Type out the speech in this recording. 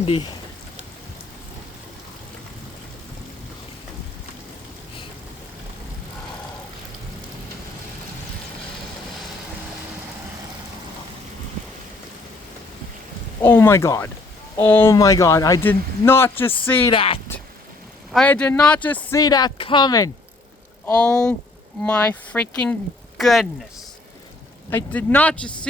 windy. Oh my god. Oh my god, I did not just see that. I did not just see that coming. Oh my freaking goodness. I did not just see